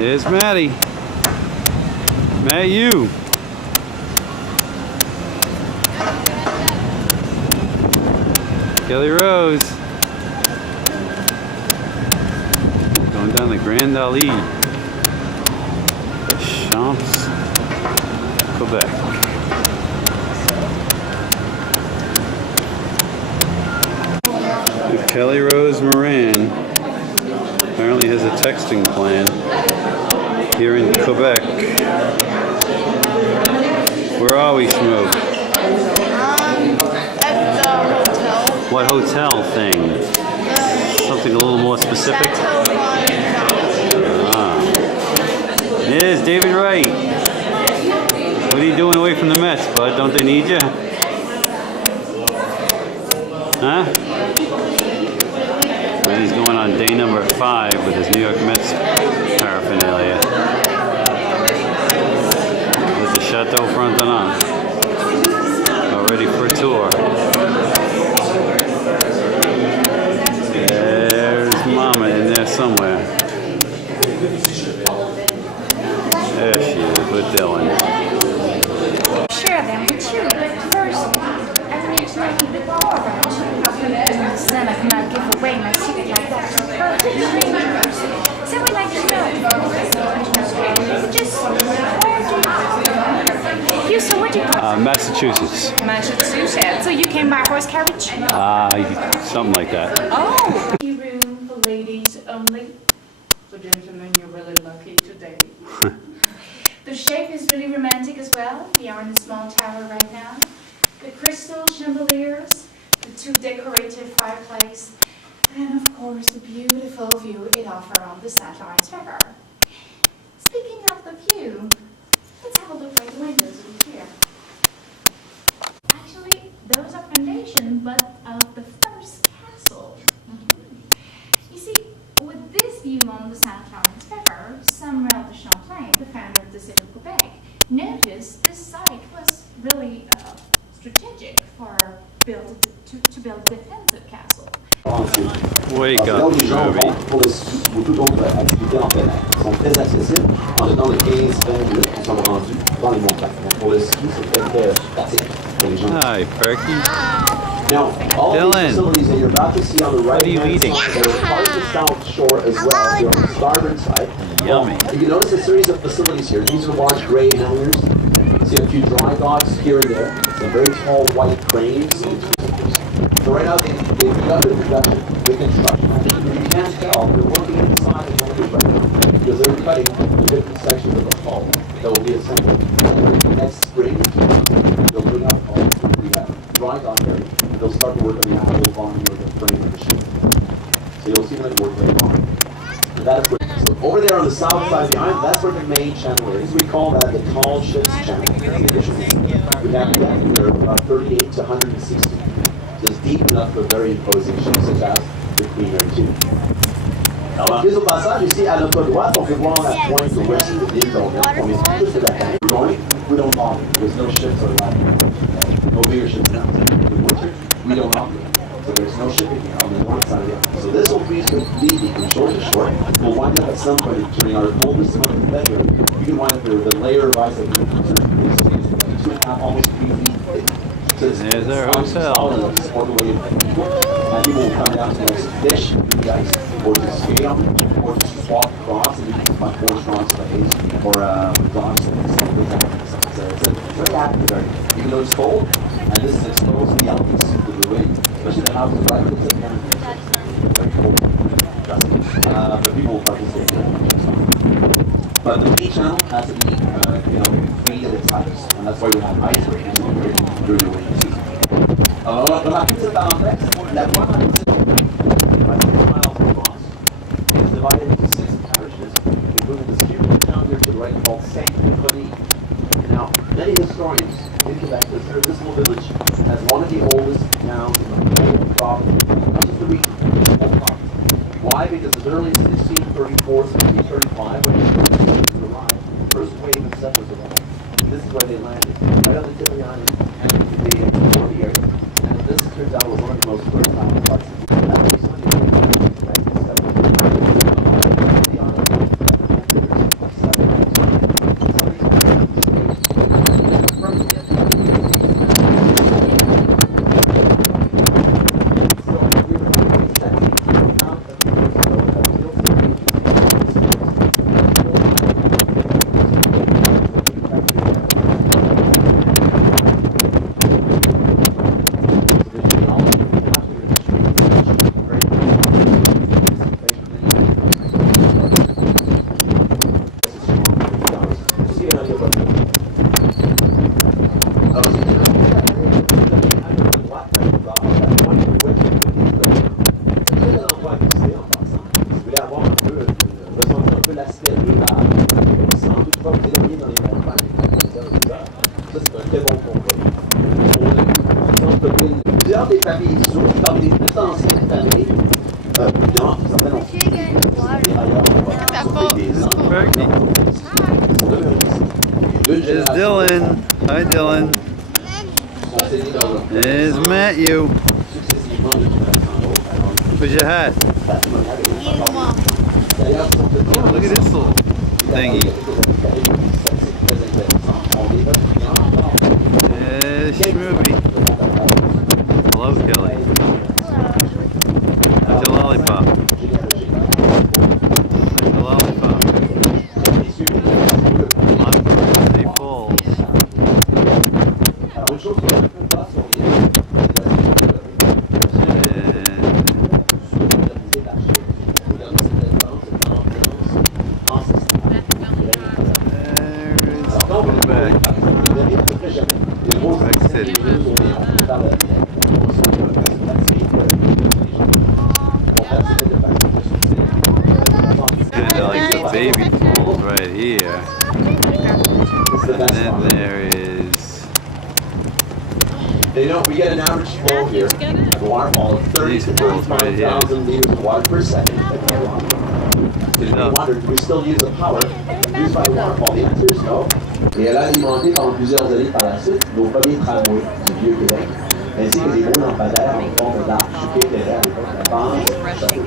There's Maddie. Matt, you. Kelly Rose. Going down the Grand Allée. Champs, Quebec. Kelly Rose Moran apparently has a texting plan here in Quebec. Where are we, Smoke? At the hotel. What hotel thing? Something a little more specific? There's David Wright. What are you doing away from the Mets, bud? Don't they need you? Huh? And he's going on day number 5 with his New York Mets paraphernalia. With the Chateau Frontenac. All ready for a tour. There's Mama in there somewhere. There she is with Dylan. Share them with you, but first, I need to know a bit more about you. Then I cannot give away my secret like that to perfect strangers. So we'd like to know. Just where do you? So what do you call Massachusetts. Massachusetts. So you came by horse carriage? Something like that. Oh. Room for ladies only. So gentlemen, you're really lucky today. The shape is really romantic as well. We are in a small tower right now. The crystal chandeliers, the 2 decorative fireplace, and of course the beautiful view it offers on the St. Lawrence River. Speaking of the view, let's have a look at the windows over here. Actually, those are foundation, but of the first castle. You see, with this view on the St. Lawrence River, Samuel de Champlain, the founder of the city of Quebec, noticed this site was really strategic for to build a defensive castle. Wake up, Ruby. Pour toute autre activité en plein air. Ils sont très accessibles. En dedans de 15-20 minutes, nous sommes rendus dans les montagnes. Donc pour le ski, c'est très très pratique pour les gens. Hi, Perky. Now, all of these facilities that you're about to see on the right hand eating? side, they're part of the South Shore as well. They're on the starboard side. Yummy. You notice a series of facilities here. These are large gray hangars. See a few dry docks here and there. Some very tall white cranes. So right now they've begun the production, the construction. You can't tell, they're working inside the hangars right now because they're cutting the different sections of the hull that will be assembled. And next spring, they'll bring up all the dry dock area. They'll start to work on the actual bonding of the frame of the ship. So you'll see them at work later on. And that is where, so over there on the south side of the island, that's where the main channel is. We call that the tall ships channel. We have that here about 38 to 160. So it's deep enough for very imposing ships such as the Queen Mary 2. Alors, juste au passage, ici à notre droite, on peut voir la pointe ouest de l'île d'Orléans. On est plus de la canne. We don't bother. There's no ships allowed. No bigger ships now. In winter, we don't operate. So there's no shipping here on the north side of the island. So this will be completely from shore to shore. We'll wind up at some point during our coldest month of February. You can wind up there with a layer of ice that is 2.5, almost 3 feet thick. So There's our hotel. And people will come down to fish in the ice, or to scale, or to walk across, and you can find horse rocks or with dogs and stuff. So it's a very active area. Even though it's cold, and this is exposed to the elements, to the wind, especially the houses right at the end. Very cold. But people will participate in it. But the main channel has to be, free at its heights, and that's why we have ice during the winter season. Remarquez cette parenthèse, la première is divided into 6 parishes, including this huge town here to the right called Saint-Denis. Now, many historians in Quebec consider this little village as one of the oldest towns in the whole province, not just the region, but the whole province. Why? Because as early as 1634, 1635, when the arrived, the first wave of settlers arrived. This is where they landed, right on the tip of the island, and they explored the area. And this turns out was one of the most fertile parts of the island. plusieurs des familles sont parmi les plus anciennes familles. Non, certaines ont There's Dylan. Hi, Dylan. There's Matthew. Where's your hat? Oh, look at this little thingy. There's Shmoopy. Hello, Kelly. That's your lollipop. That's your lollipop. They falls. Like the baby falls right here. And then there is. You know, we get an average flow here of waterfall of 30 to 35,000 liters of water per second. If you wondered, do we still use the power used by the waterfall? The answer is no. Et elle a alimenté pendant plusieurs années par la suite nos premiers tramways du Vieux-Québec, ainsi que des beaux lampadaires en forme d'arche qui éclairaient à l'époque la base du château.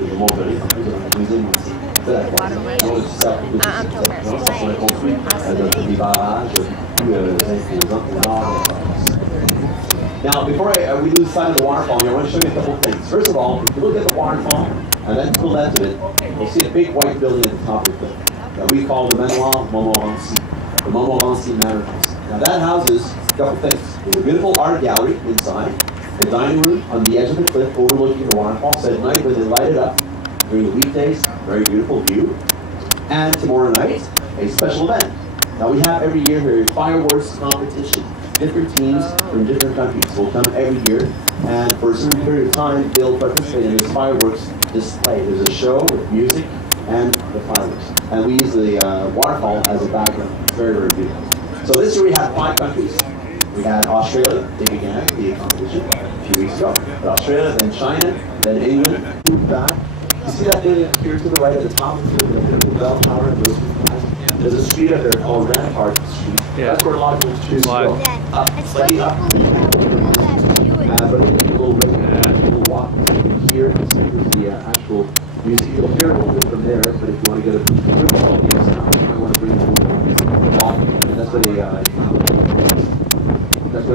Et je montrerai en plus de la deuxième moitié de la troisième. On a construit des barrages plus imposants au nord de la France. Now, before we lose sight of the waterfall, I want to show you a couple of things. First of all, if you look at the waterfall and then to the left of it, you'll see a big white building at the top of it that we call the Manoir Montmorency, the Montmorency Manor House. Now, that houses a couple things. There's a beautiful art gallery inside, a dining room on the edge of the cliff overlooking the waterfall. So at night, when they light it up during the weekdays, very beautiful view. And tomorrow night, a special event. Now, we have every year here a fireworks competition. Different teams from different countries will come every year, and for a certain period of time, they'll participate in this fireworks display. There's a show with music and the fireworks, and we use the waterfall as a background. It's very, very beautiful. So this year we had 5 countries. We had Australia, they began the competition a few weeks ago. But Australia, then China, then England, moved back. You see that building here to the right at the top, the bell tower and those flags? There's a street up there called Rampart Street. Yeah. That's where a lot of people choose to go. Up, slightly up. But if you will walk here, here's the actual music. You'll hear a little bit from there, but if you want to get a good quality of sound, you might want to bring a little walk. And that's what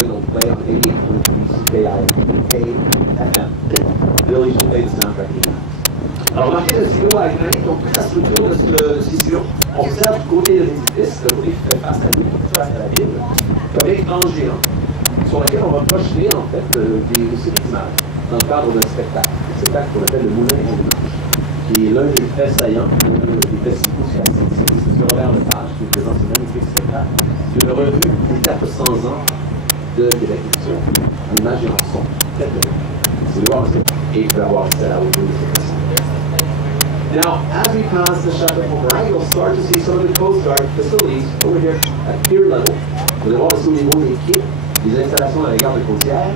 they'll play on 88.3 CKI-FM. They'll usually play the soundtrack here. Alors, remarquez le silo avec granit, donc toute la structure de ce silo, on observe du côté de l'édifice, le côté qui fait face à lui, face à la ville, comme un écran géant, sur lequel on va projeter en fait des séries d'images dans le cadre d'un spectacle. Un spectacle qu'on appelle le Moulin aux images, qui est l'un des faits saillants, des faits significatifs. C'est Robert Lepage qui présente ce magnifique spectacle, qui est une revue des 400 ans de Québec, en images et en son. Très bien. C'est voir ça. Et il peut avoir accès à la hauteur de cette façon. Now, as we pass the Chateau Pomeray, you'll start to see some of the Coast Guard facilities over here at pier level. Vous allez voir aussi au niveau des quais, des installations à la garde côtière.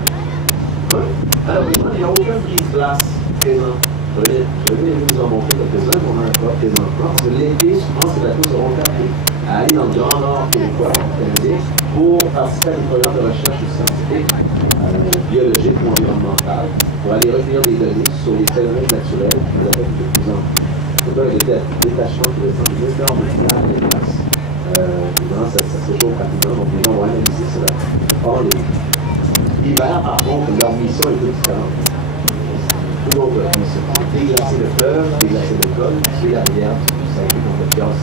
Alors, il n'y a aucun brise-glace présent. Je vais vous en montrer quelques-uns, on en a pas présentement. Parce que l'été, souvent, ces bateaux seront appelés à aller dans le Grand Nord québécois, canadien, pour participer à des programmes de recherche scientifique, biologique ou environnemental, pour aller recueillir des données sur les phénomènes naturels qui nous affectent de plus en plus. C'est un détachement qui descend de énormes villages de glace. Évidemment, ça s'échauffe rapidement, donc les gens vont analyser cela. Or, l'hiver, par contre, leur mission est toute différente. Une autre mission. Déglacer le fleuve, déglacer le col, tuer la rivière, ça a été contre le gaz.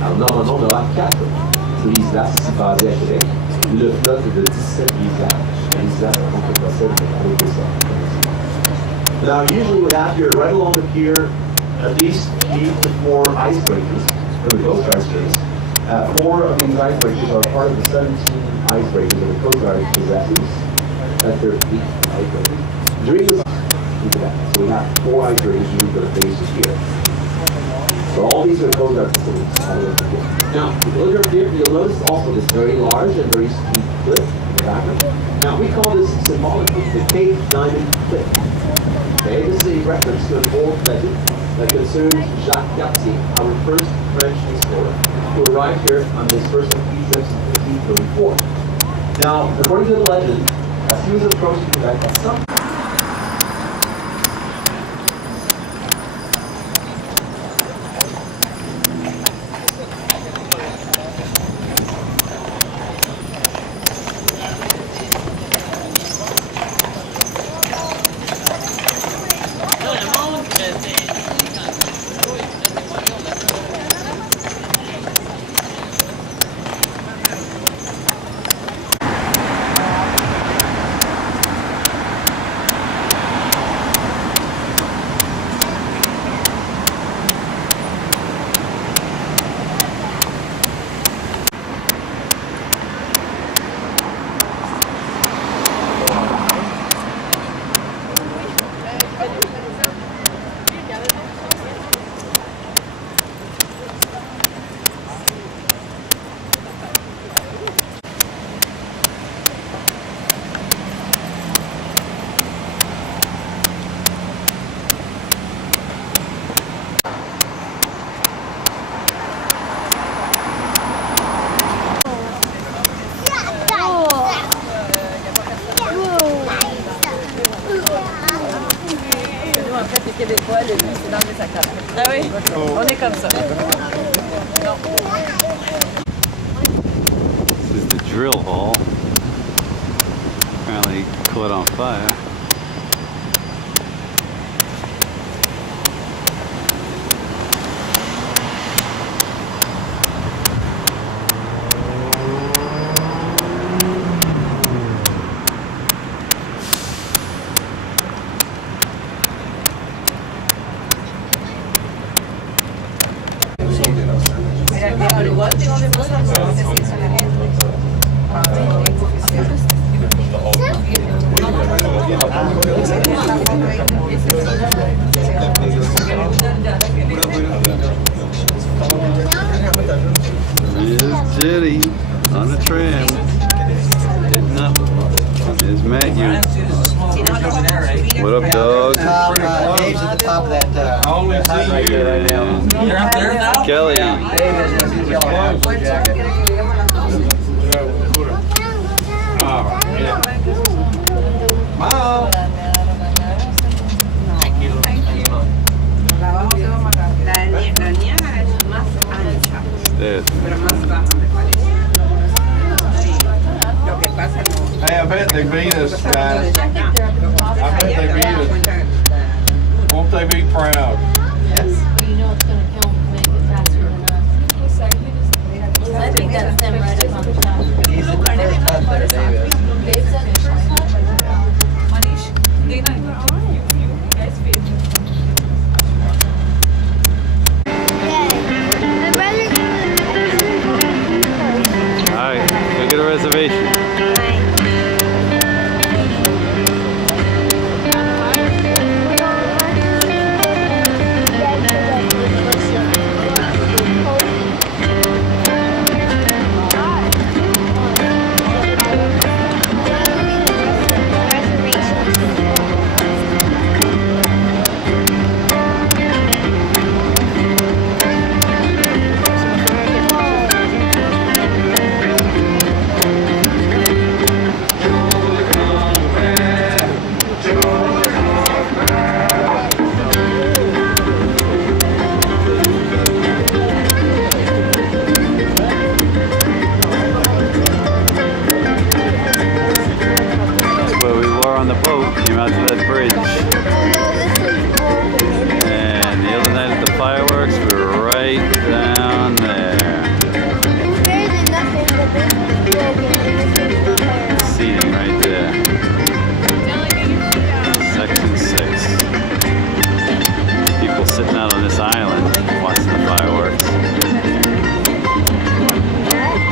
Alors, normalement, on aura 4 brise-glaces ici basées à Québec. Le flotte de 17 brise-glaces. Brise-glaces, par contre, possède de ça. Now, usually we have here, right along the pier, at least 3 to 4 icebreakers for the Coast Guard space. 4 of these icebreakers are part of the 17 icebreakers that the Coast Guard possesses. That's their fleet icebreakers. During this, so we have 4 icebreakers usually that are based here. So all these are Coast Guard facilities. Now, if you look up here, you'll notice also this very large and very steep cliff in the background. Now, Now we call this symbolically the Cape Diamond Cliff. Okay, this is a reference to an old legend that concerns Jacques Cartier, our first French explorer, who arrived here on his first of three trips in 1534. Now, according to the legend, as he was approaching Quebec, some Québécois, le lui, c'est dans les sacs. Ah oui, on est comme ça. This is the drill hall. Apparently caught on fire. Here's Jenny on the tram, hitting up. There's Matthew. What up, dog? Dave's at the top of that hut right there right now. You're up there now? Kelly. Dave is he's yelling out for jacket. Mom! Thank you. La niña es más ancha, There. pero más baja me parece. Sí. Lo que pasa no. Hey, I bet they beat us, guys. I bet they beat us. Won't they be proud? But you know it's gonna kill them, make it faster than us. I think that's them right up on the top. He's at the first hut there, Dave is. Dave's at the first hut? Alright, go get a reservation. On the boat, came out to that bridge. And the other night at the fireworks, we were right down there. Seating right there. Section 6. People sitting out on this island watching the fireworks.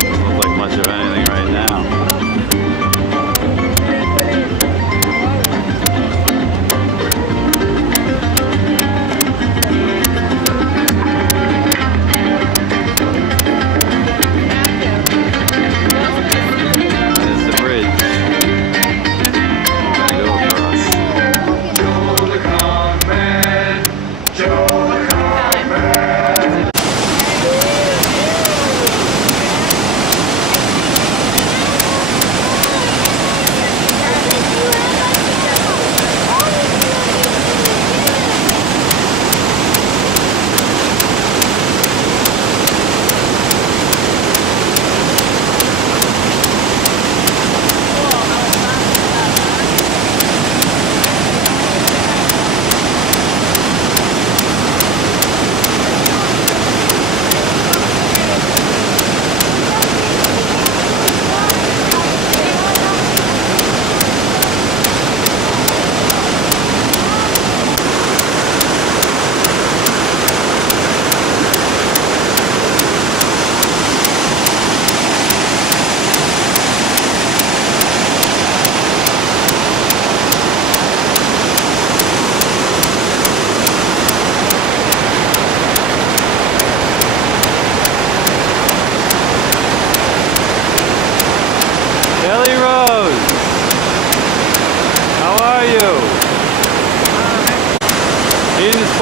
Doesn't look like much of anything right now.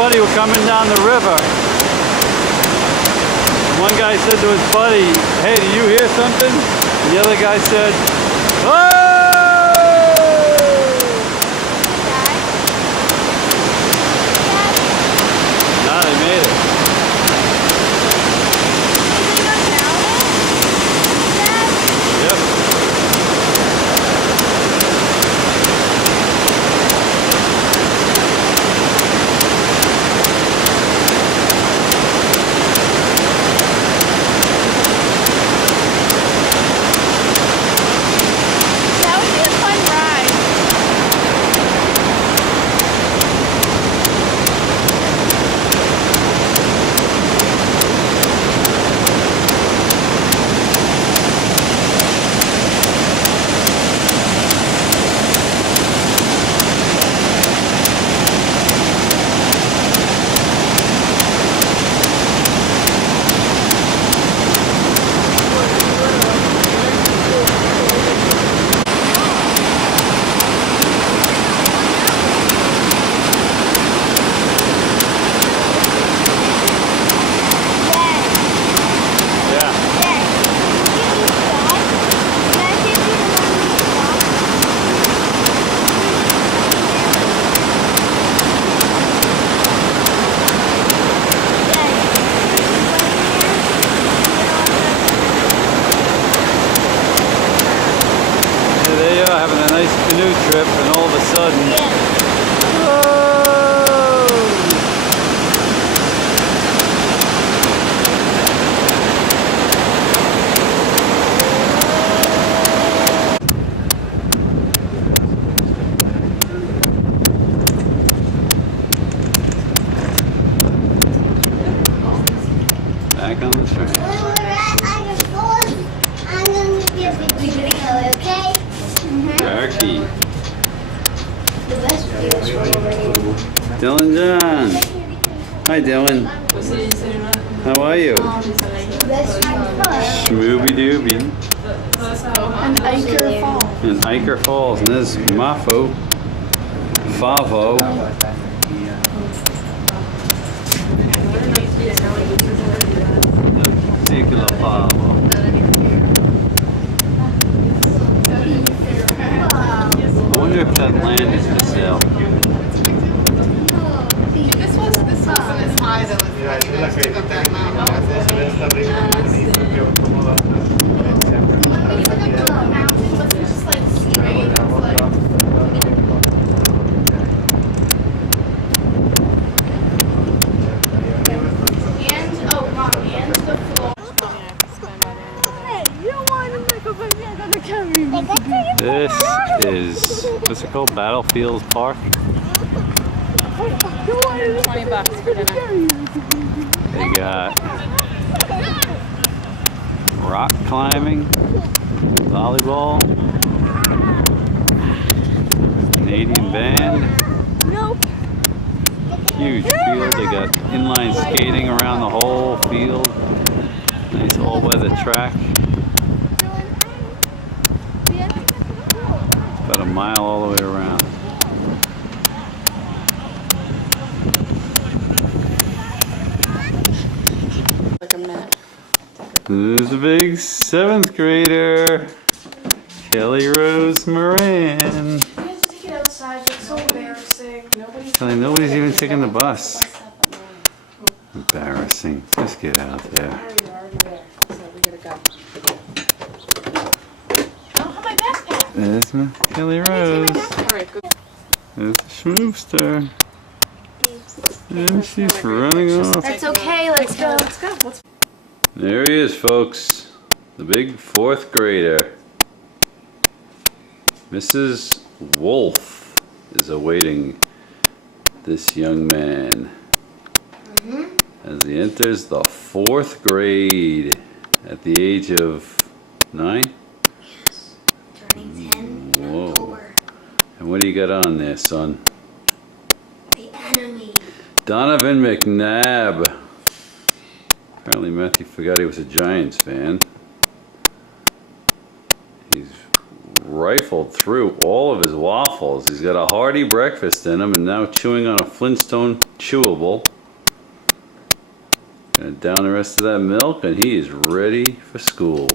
buddy were coming down the river. One guy said to his buddy, "Hey, do you hear something?" And the other guy said, "Oh!" Nah, they made it. Yep. That would be a fun ride. Yeah. Yeah, there you are, having a nice canoe trip, and all of a sudden, whoa! Back on the train. I'm going to give it video, okay? Turkey. The best view is from over here. Dylan John. Hi, Dylan. How are you? Best view. Schmooby Dooby. And Anchor Falls. In Iker Falls. And there's Mafo. Favo. Particular Favo. I wonder if that land is for sale. This wasn't as high though as you guys took up that mountain. Even up the mountain wasn't just like straight, it was like. And, oh mom, and the floor. This is, what's it called? Battlefield Park? $20 for dinner. They got rock climbing, volleyball, Canadian band. Huge field. They got inline skating around the whole field. Nice all-weather track. About a mile all the way around. Like a minute. Who's the big 7th grader? Kelly Rose Moran. We have to take it outside, it's so embarrassing. Kelly, nobody's even taking the bus. Embarrassing. Just get out there. You're already there, so we gotta go. I don't have my backpack. There's my Kelly Rose. Alright, good. There's the schmoopster. And she's running off. That's okay, let's go. Let's go. Let's There he is, folks. The big 4th grader. Mrs. Wolf is awaiting this young man as he enters the 4th grade at the age of 9. Turning 10 in Whoa. October. And what do you got on there, son? The enemy. Donovan McNabb. Apparently Matthew forgot he was a Giants fan. He's right rifled through all of his waffles. He's got a hearty breakfast in him and now chewing on a Flintstone chewable. Gonna down the rest of that milk and he is ready for school.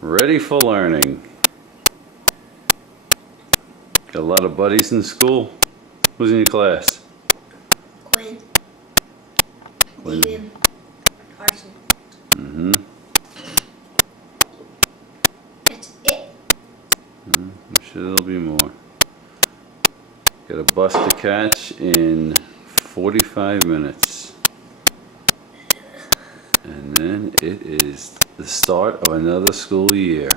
Ready for learning. Got a lot of buddies in school. Who's in your class? Quinn. Steven. Carson. Mm-hmm. That's it. I'm sure there'll be more. Got a bus to catch in 45 minutes. And then it is the start of another school year.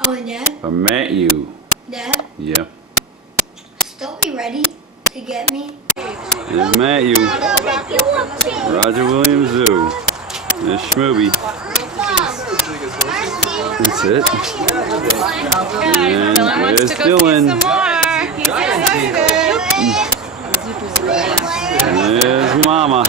Oh, and Dad? For Matthew. Dad? Yeah. Still be ready to get me? There's Matthew. Roger Williams Zoo. There's Schmooby. That's it. And there's Dylan. And there's Mama.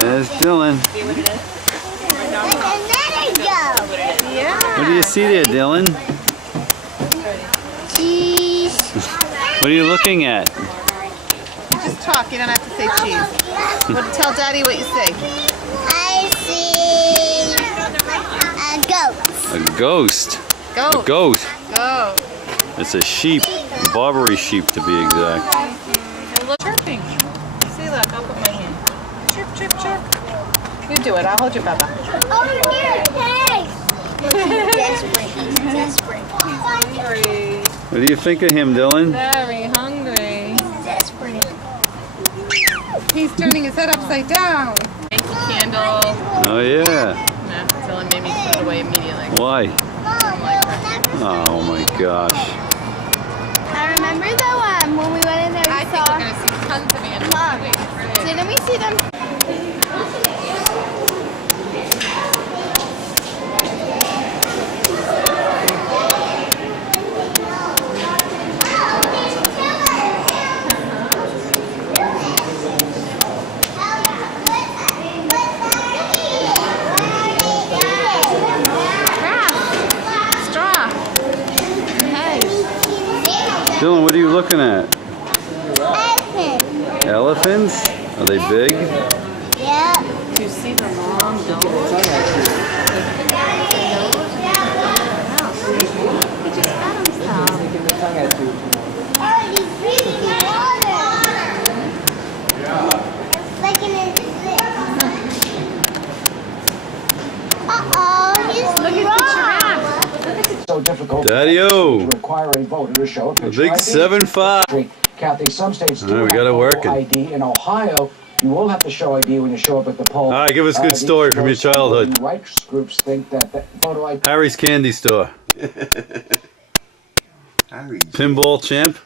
There's Dylan. What do you see there, Dylan? Cheese. What are you looking at? Just talk, you don't have to say cheese. But tell Daddy what you say. I see a ghost. A ghost. Go. A goat. Go. It's a sheep. Barbary sheep to be exact. And look, chirping. See, look, I'll put my hand. Chirp, chirp, chirp. You do it. I'll hold your Baba. Over here, hey! He's desperate. He's desperate. Hungry. What do you think of him, Dylan? Very hungry. He's desperate. He's turning his head upside down. Candle. Oh yeah. Nah, Dylan made me put it away immediately. Why? I don't like her. Oh my gosh. I remember though when we went in there, I we think saw. we're going to see tons of animals. Mom, didn't we see them? Dylan, what are you looking at? Elephant. Elephants? Are they big? Yep. Do you see the long nose? He just got himself. Oh, he's breathing in water. It's like in his lip. Uh-oh, he's Look at the giraffe. So difficult Daddy-o. to require a voter to show a A picture big ID. 7'5". Kathy, some states do All right, we have got it photo working. ID. In Ohio, you will have to show ID when you show up at the poll. All right, give us a good story from your childhood. Voting rights groups think that photo ID. Harry's Candy Store. Harry's. Pinball champ.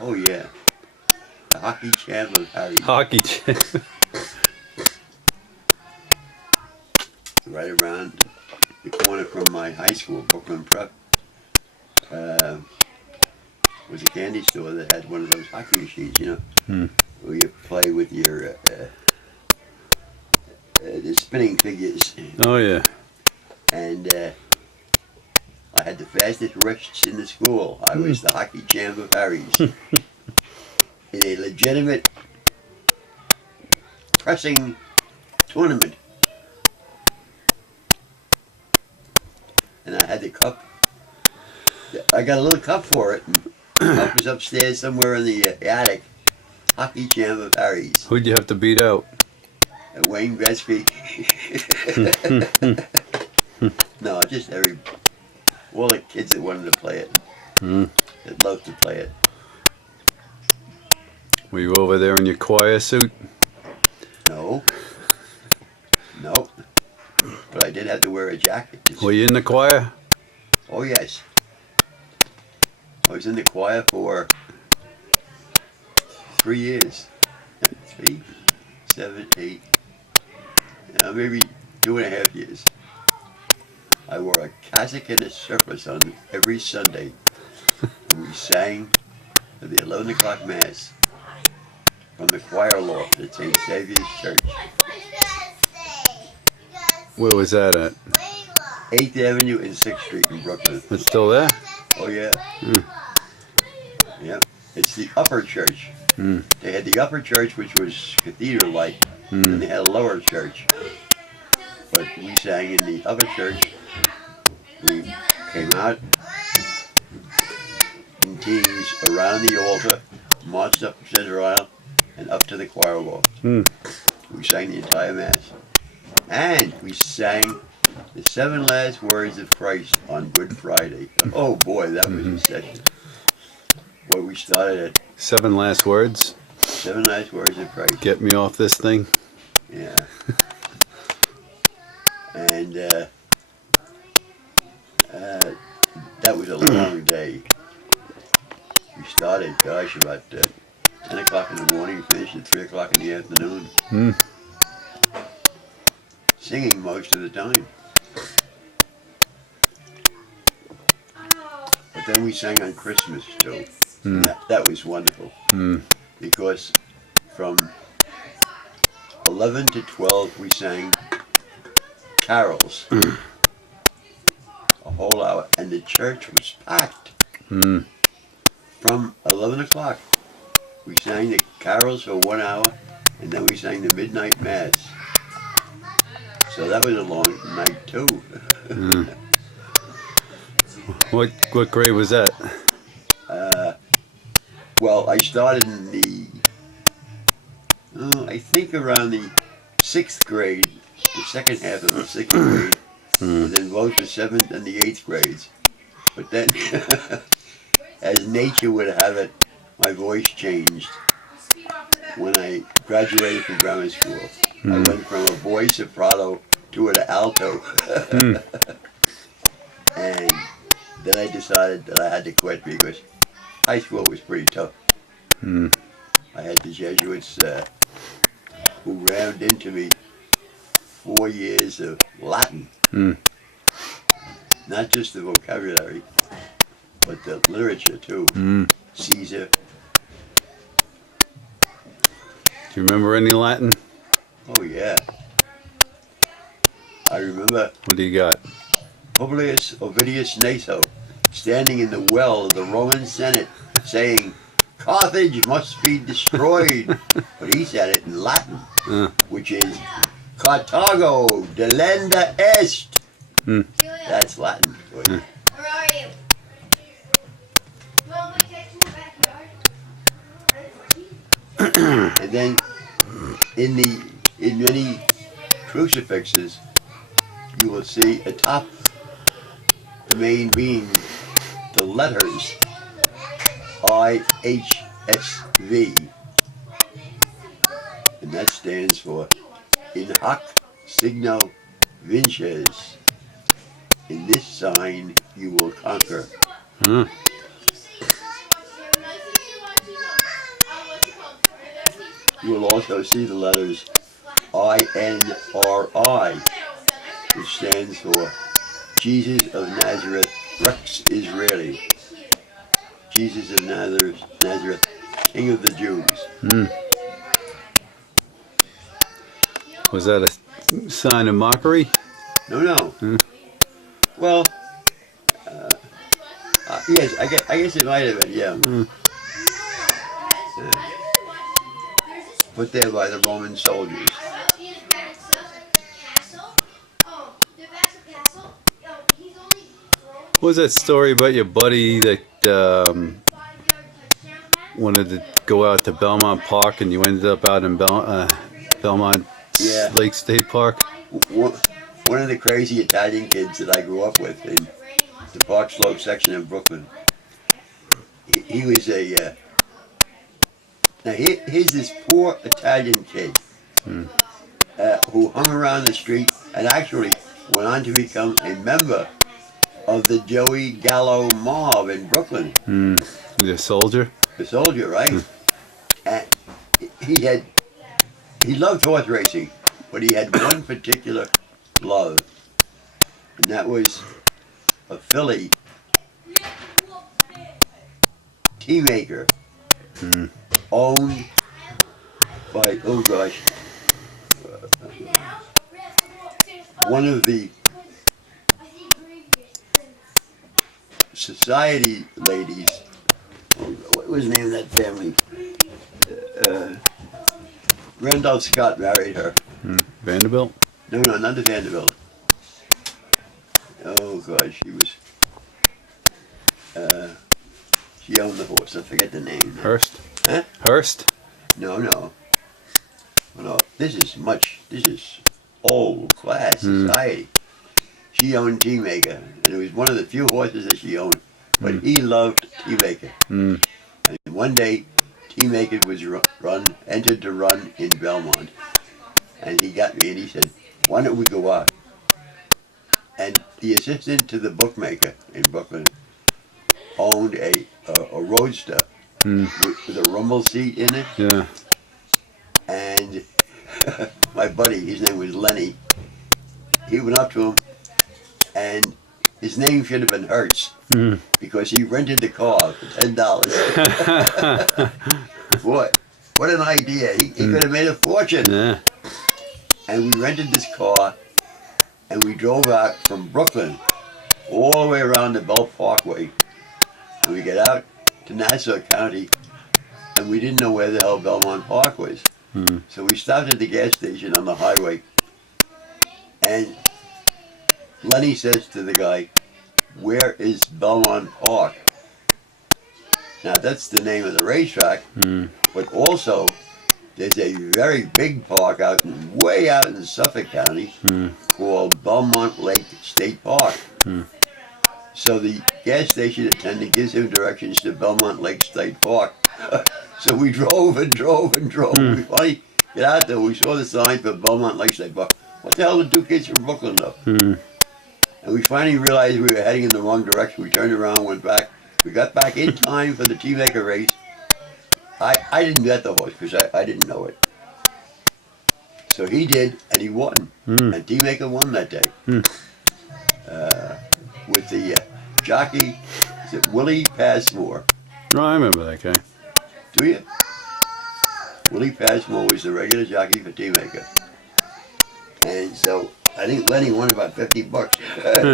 Oh yeah. The hockey champ of Harry's. Hockey champ. Right around the corner from my high school, Brooklyn Prep, was a candy store that had one of those hockey machines, you know, where you play with your the spinning figures. Oh yeah. And I had the fastest wrists in the school. I was the hockey champ of Harry's. In a legitimate pressing tournament. And I had the cup. I got a little cup for it. And the cup was upstairs somewhere in the attic. Hockey champ of Harry's. Who'd you have to beat out? Wayne Gretzky. No, just all the kids that wanted to play it. That loved to play it. Were you over there in your choir suit? No. Nope. But I did have to wear a jacket. Were you in the choir? Oh yes. I was in the choir for 3 years. 3, 7, 8, maybe 2.5 years. I wore a cassock and a surplice on every Sunday. And we sang for the 11 o'clock mass. from the choir loft at St. Saviour's Church. Where was that at? 8th Avenue and 6th Street in Brooklyn. It's still there? Oh yeah. Mm. Yep. It's the upper church. Mm. They had the upper church, which was cathedral-like, and they had a lower church. But we sang in the upper church. We came out in teams around the altar, marched up the center aisle, and up to the choir loft. Mm. We sang the entire Mass. And we sang the 7 last words of Christ on Good Friday. Oh boy, that was a session. Boy, we started at 7 last words. 7 last words of Christ. Get me off this thing. Yeah. And that was a long day. We started, gosh, about 10 o'clock in the morning, finished at 3 o'clock in the afternoon. Mm. Singing most of the time. But then we sang on Christmas too. Mm. That was wonderful. Mm. Because from 11 to 12 we sang carols. A whole hour. And the church was packed. Mm. From 11 o'clock we sang the carols for 1 hour, and then we sang the midnight Mass. So that was a long night too. Mm. What grade was that? Well, I started in the, I think around the 6th grade, the second half of the 6th grade, and then both the 7th and the 8th grades. But then, as nature would have it, my voice changed when I graduated from grammar school. I went from a voice soprano to an alto. And then I decided that I had to quit because high school was pretty tough. I had the Jesuits who rammed into me 4 years of Latin. Not just the vocabulary, but the literature too. Caesar. Do you remember any Latin? Oh yeah. I remember What do you got? Publius Ovidius Naso standing in the well of the Roman Senate saying, Carthage must be destroyed. But he said it in Latin, which is Carthago delenda est. That's Latin. Where are you? Mom, we catch in the backyard. And then in many crucifixes you will see atop the main beam the letters IHSV, and that stands for In Hoc Signo Vinces. In this sign you will conquer. You will also see the letters INRI, which stands for Jesus of Nazareth, Rex Israeli. Jesus of Nazareth, King of the Jews. Was that a sign of mockery? No. Well, yes, I guess it might have been, yeah. Put there by the Roman soldiers. What was that story about your buddy that wanted to go out to Belmont Park and you ended up out in Belmont Lake State Park? One of the crazy Italian kids that I grew up with in the Park Slope section of Brooklyn. He was a... now here's this poor Italian kid who hung around the street and actually went on to become a member of the Joey Gallo mob in Brooklyn. The soldier? The soldier, right? And he loved horse racing, but he had one particular love, and that was a filly team maker owned by, oh gosh, one of the society ladies. What was the name of that family? Randolph Scott married her. Vanderbilt? No, not the Vanderbilt. Oh gosh, she owned the horse. I forget the name. Hearst? Huh? Hearst? No. This is old class society. She owned Tea Maker, and it was one of the few horses that she owned. But he loved Tea Maker. And one day, Tea Maker was entered to run in Belmont, and he got me and he said, "Why don't we go out?" And the assistant to the bookmaker in Brooklyn owned a roadster with a rumble seat in it. Yeah. And my buddy, his name was Lenny, he went up to him, and his name should have been Hertz, because he rented the car for $10. What an idea. He could have made a fortune. Yeah. And we rented this car, and we drove out from Brooklyn all the way around the Belt Parkway. And we get out to Nassau County, and we didn't know where the hell Belmont Park was. So we stopped at the gas station on the highway, and Lenny says to the guy, "Where is Belmont Park?" Now that's the name of the racetrack, but also there's a very big park way out in Suffolk County called Belmont Lake State Park. So the gas station attendant gives him directions to Belmont Lake State Park. So we drove and drove and drove. We finally get out there. We saw the sign for Belmont Lake State Park. What the hell do two kids from Brooklyn know? And we finally realized we were heading in the wrong direction. We turned around, went back. We got back in time for the Tea Maker race. I didn't get the horse because I didn't know it. So he did, and he won. And Tea Maker won that day. With the jockey, is it Willie Passmore? Oh, I remember that guy. Do you? Willie Passmore was the regular jockey for Tea Maker. And so I think Lenny won about $50.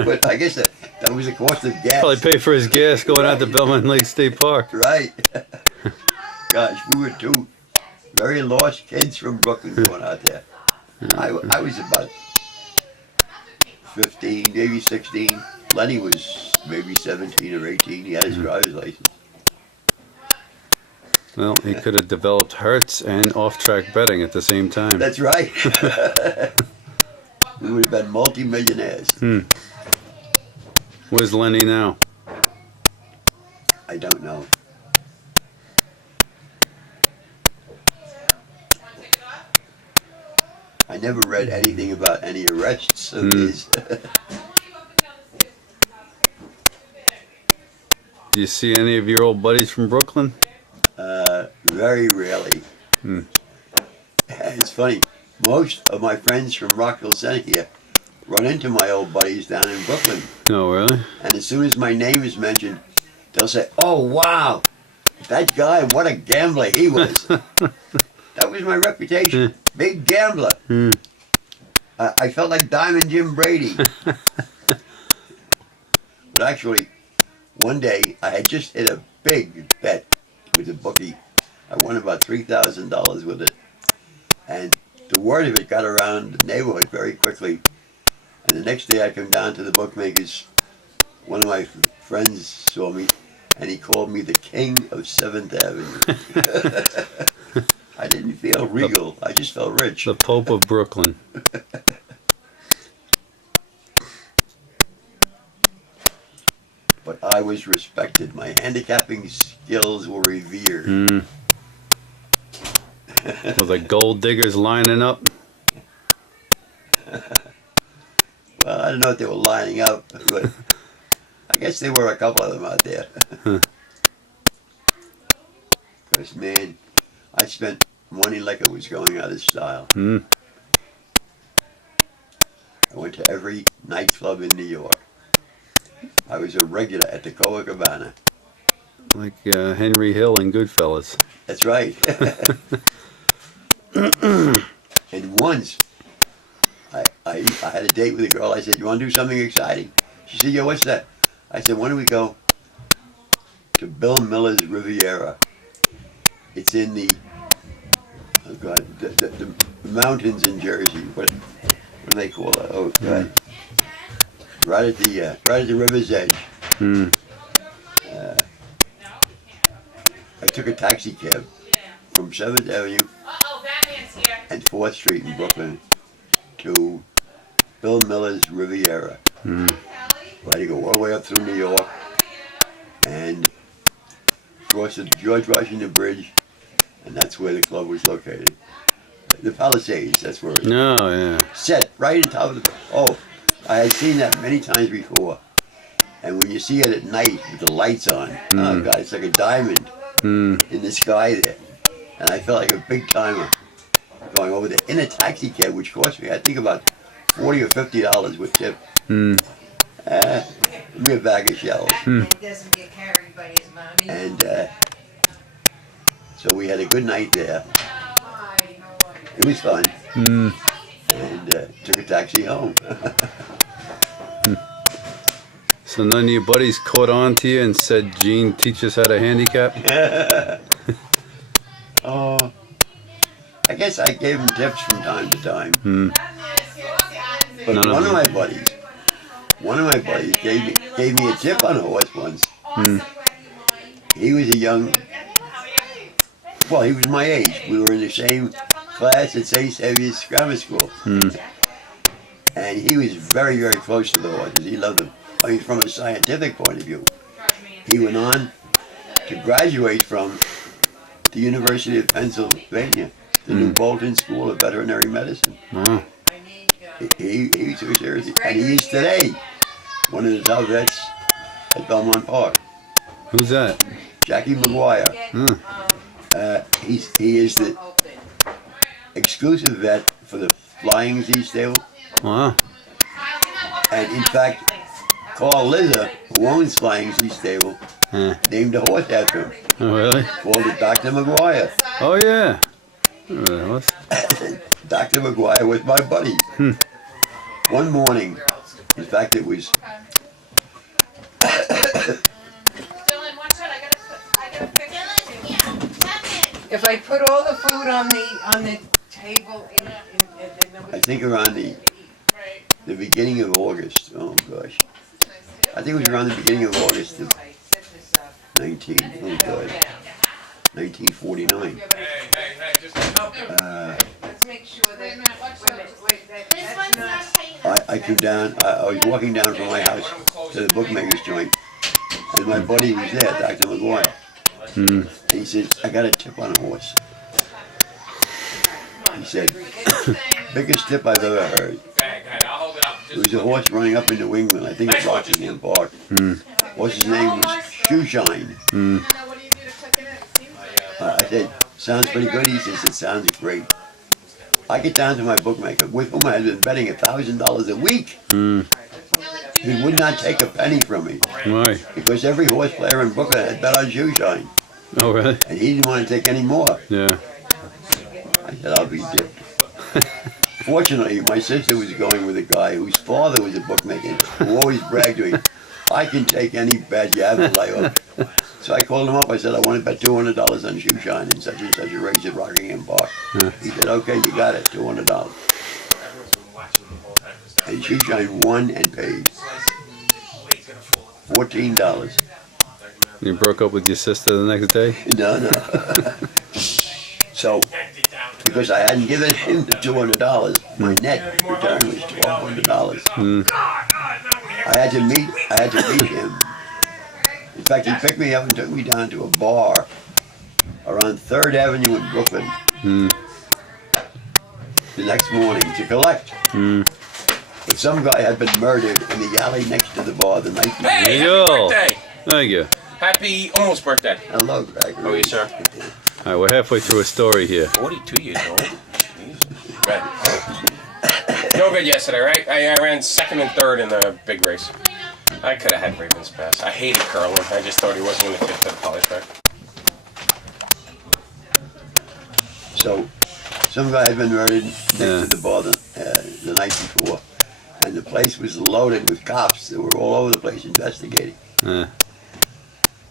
But I guess that was the cost of gas. Probably pay for his gas going out to Belmont Lake State Park. Right. Gosh, we were two very lost kids from Brooklyn going out there. I was about 15, maybe 16. Lenny was maybe 17 or 18. He had his driver's license. Well, he could have developed Hertz and off-track betting at the same time. That's right. We would have been multi-millionaires. Where's Lenny now? I don't know. I never read anything about any arrests of his. Do you see any of your old buddies from Brooklyn? Very rarely. It's funny. Most of my friends from Rockville Center here run into my old buddies down in Brooklyn. No, really? And as soon as my name is mentioned, they'll say, "Oh, wow, that guy, what a gambler he was." That was my reputation. Big gambler. I felt like Diamond Jim Brady. But actually, one day, I had just hit a big bet with a bookie. I won about $3,000 with it. And the word of it got around the neighborhood very quickly. And the next day I come down to the bookmakers. One of my friends saw me, and he called me the King of 7th Avenue. I didn't feel regal. I just felt rich. The Pope of Brooklyn. But I was respected. My handicapping skills were revered. With the gold diggers lining up. Well, I don't know if they were lining up, but I guess there were a couple of them out there. Because, man, I spent money like it was going out of style. I went to every nightclub in New York. I was a regular at the Copacabana. Like Henry Hill in Goodfellas. That's right. And once, I had a date with a girl. I said, "You want to do something exciting?" She said, "Yeah, what's that?" I said, "Why don't we go to Bill Miller's Riviera? It's in the, oh God, the mountains in Jersey. What do they call it? Oh God, right at the river's edge." I took a taxi cab from 7th Avenue and 4th Street in Brooklyn to Bill Miller's Riviera. I had to go all the way up through New York and cross the George Washington Bridge, and that's where the club was located. The Palisades, that's where it was. Oh, yeah. Set right on top of the... Oh, I had seen that many times before. And when you see it at night with the lights on, oh God, it's like a diamond in the sky there. And I felt like a big timer going over there in a taxi cab, which cost me, I think, about $40 or $50 with tip. Give me a bag of shells. And so we had a good night there. It was fun. And took a taxi home. So none of your buddies caught on to you and said, "Gene, teach us how to handicap"? Oh, I guess I gave him tips from time to time. But one of my buddies gave me a tip on a horse once. He was a young, well, he was my age. We were in the same class at St. Saviour's Grammar School. And he was very, very close to the horses. He loved them. I mean, from a scientific point of view. He went on to graduate from the University of Pennsylvania, the New Bolton School of Veterinary Medicine. He took it seriously. And he is today one of the top vets at Belmont Park. Who's that? Jackie McGuire. He is the exclusive vet for the Flying Z stable. Wow. And in fact, Carl Lizzer, who owns Flying Z stable, named a horse after him. Oh, really? Called it Dr. McGuire. Oh, yeah. Oh, Dr. McGuire was my buddy. One morning, in fact, it was... If I put all the food on the table I think around the beginning of August. Oh gosh, I think it was around the beginning of August of 1949. I came down. I was walking down from my house to the bookmaker's joint, and my buddy was there, Dr. McGuire. And he said, "I got a tip on a horse." He said, "Biggest tip I've ever heard." There was a horse running up in New England, I think it's Rockingham Park. Horse's name was Shoeshine. I said, "Sounds pretty good." He says, "It sounds great." I get down to my bookmaker, with whom I had been betting $1,000 a week. He would not take a penny from me. Why? Because every horse player in Brooklyn had bet on Shoeshine. Oh, really? And he didn't want to take any more. Yeah. I said, "I'll be dipped." Fortunately, my sister was going with a guy whose father was a bookmaker, who always bragged to me, "I can take any bet you have to lay up." So I called him up. I said, "I want to bet $200 on Shoeshine in such and such a race at Rockingham Park." He said, "Okay, you got it, $200. And Shoeshine won and paid $14. You broke up with your sister the next day? No. So, because I hadn't given him the $200, my net return was $1,200. I had to meet him. In fact, he picked me up and took me down to a bar around 3rd Avenue in Brooklyn the next morning to collect. But some guy had been murdered in the alley next to the bar the night before. Hey, Yo. happy birthday! Thank you. Happy almost birthday. Hello, Greg. How are you, sir? All right, we're halfway through a story here. 42 years old. Good. No good yesterday, right? I ran 2nd and 3rd in the big race. I could have had Ravens pass. I hated curling. I just thought he wasn't going to get to the poly track. So, some guy had been murdered next to the bar the night before, and the place was loaded with cops that were all over the place investigating.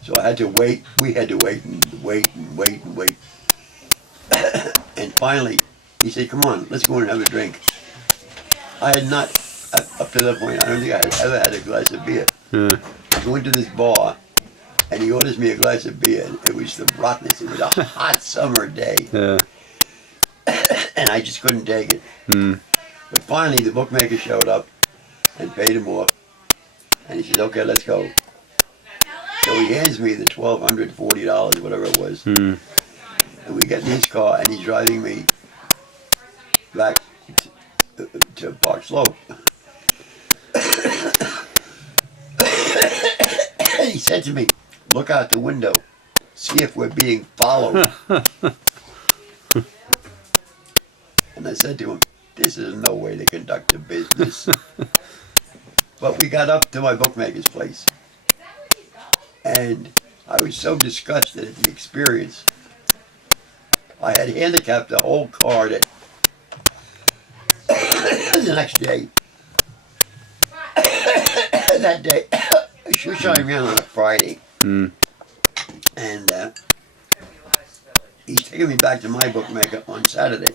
So I had to wait. We had to wait and wait and wait and wait. And finally, he said, "Come on, let's go in and have a drink." I had not, up to that point, I don't think I had ever had a glass of beer. I go into this bar, and he orders me a glass of beer. And it was the rottenest. It was a hot summer day. And I just couldn't take it. But finally, the bookmaker showed up and paid him off. And he said, "Okay, let's go." So he hands me the $1,240, whatever it was. And we get in his car, and he's driving me back to Park Slope. And he said to me, "Look out the window, see if we're being followed." And I said to him, "This is no way to conduct a business." But we got up to my bookmaker's place, and I was so disgusted at the experience. I had handicapped the whole card at the next day. That day, she was showing me on a Friday. And he's taking me back to my bookmaker on Saturday.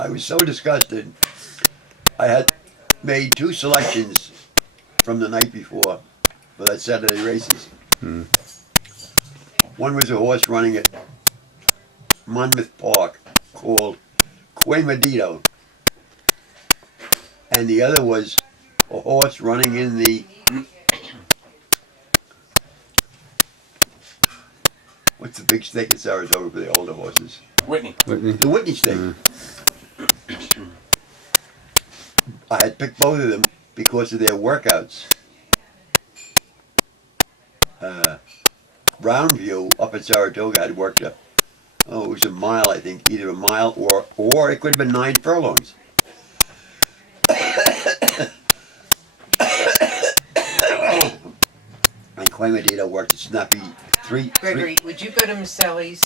I was so disgusted. I had made 2 selections from the night before for that Saturday races. One was a horse running at Monmouth Park called Quemadito. And the other was a horse running in the what's the big stake in Saratoga for the older horses? Whitney. The Whitney stake. I had picked both of them because of their workouts. Roundview up at Saratoga had worked up. Oh, it was a mile, I think, either a mile or it could have been 9 furlongs. And Quemadito worked at Snappy 3. Gregory, would you go to Miss Sally's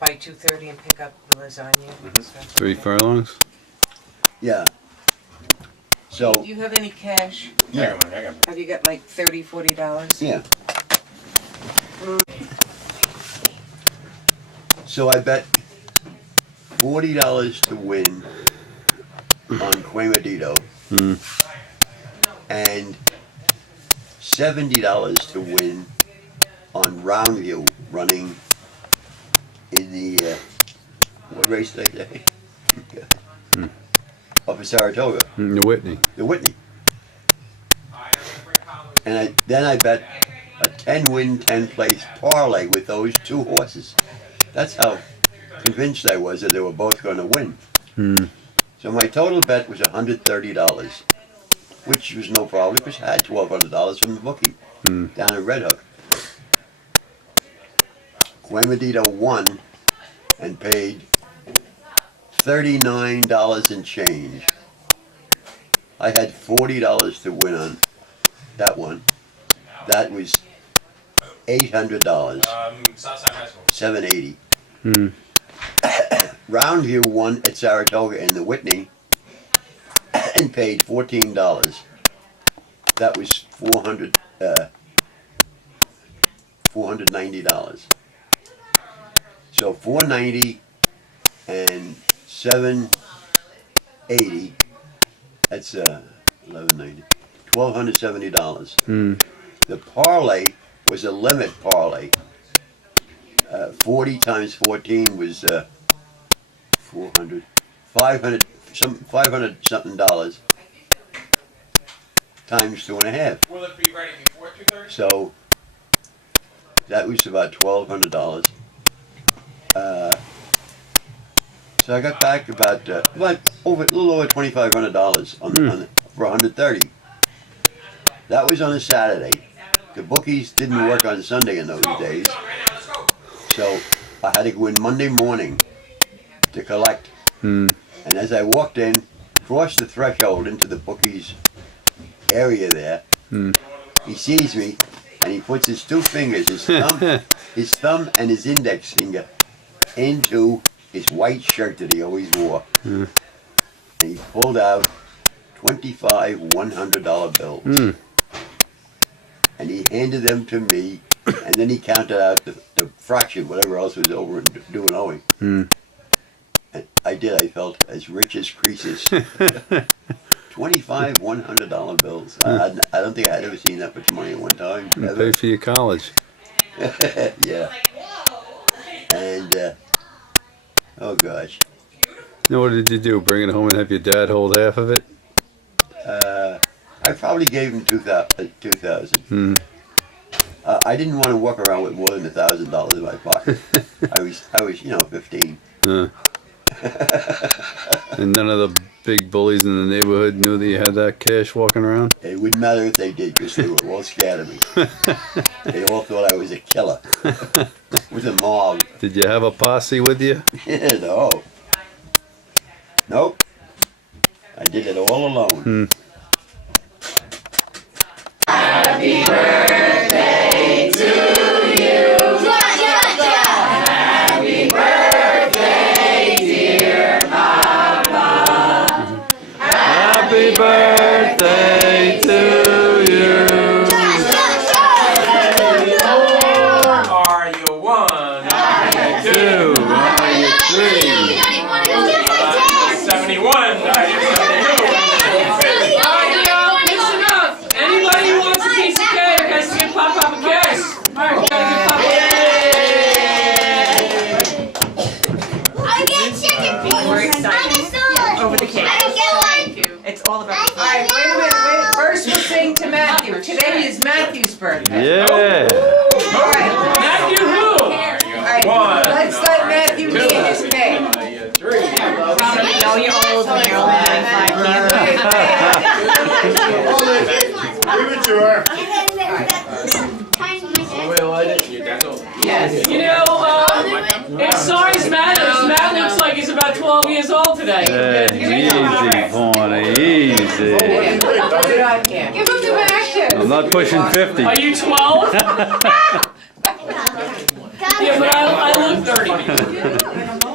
by 2:30 and pick up the lasagna? 3 furlongs? Yeah. So. Do you have any cash? Yeah. Have you got like $30, $40? Yeah. So I bet $40 to win on Quemadito and $70 to win on Roundview running in the what race did I say? Up in Saratoga. The Whitney. The Whitney. And then I bet a 10-win, 10-place parlay with those 2 horses. That's how convinced I was that they were both going to win. So my total bet was $130, which was no problem because I had $1,200 from the bookie down in Red Hook. Quemadito won and paid $39 and change. I had $40 to win on that one. That was $800. $780. Roundview won at Saratoga in the Whitney and paid $14. That was $490. So $490 and $780. That's $1190. $1,270. The parlay was a limit parlay. 40 times 14 was 400, 500 something dollars times 2.5. Will it be ready before 2:30? So that was about $1,200. So I got back about a little over $2,500 on for 130. That was on a Saturday. The bookies didn't work on Sunday in those days, so I had to go in Monday morning to collect. And as I walked in, crossed the threshold into the bookies area there, he sees me and he puts his two fingers, his thumb and his index finger, into his white shirt that he always wore. And he pulled out 25 $100 bills. And he handed them to me, and then he counted out the fraction, whatever else was over and due and owing. And I felt as rich as Croesus. 25 $100 bills. I don't think I'd ever seen that much money at one time. Pay for your college. Yeah. And, oh gosh. Now what did you do? Bring it home and have your dad hold half of it? I probably gave him 2,000. I didn't want to walk around with more than $1,000 in my pocket. I was 15. And none of the big bullies in the neighborhood knew that you had that cash walking around? It wouldn't matter if they did, because they were all scared of me. They all thought I was a killer with a mob. Did you have a posse with you? No. Nope. I did it all alone. Happy birthday to you. Happy birthday, dear Papa. Happy birthday to you. Are you one? Are you two? Are you three? 71. Are you 72? Listen up. Anybody who wants a piece of cake has to give Pop a kiss. All right, we gotta give Pop a We're excited over the cake. It's all about. All right, wait a minute. First, we'll sing to Matthew. Today is Matthew's birthday. Yeah. All right. Matthew who? All right. Let's let Matthew name his cake. No, you're old when you're only 95. Give it to her. Yes. You know, it's size matters. Matt looks like he's about 12 years old today. Hey, easy, Pawnee, easy. Put it on here. Give him the action. I'm not pushing 50. Are you 12? Yeah, but I look 30.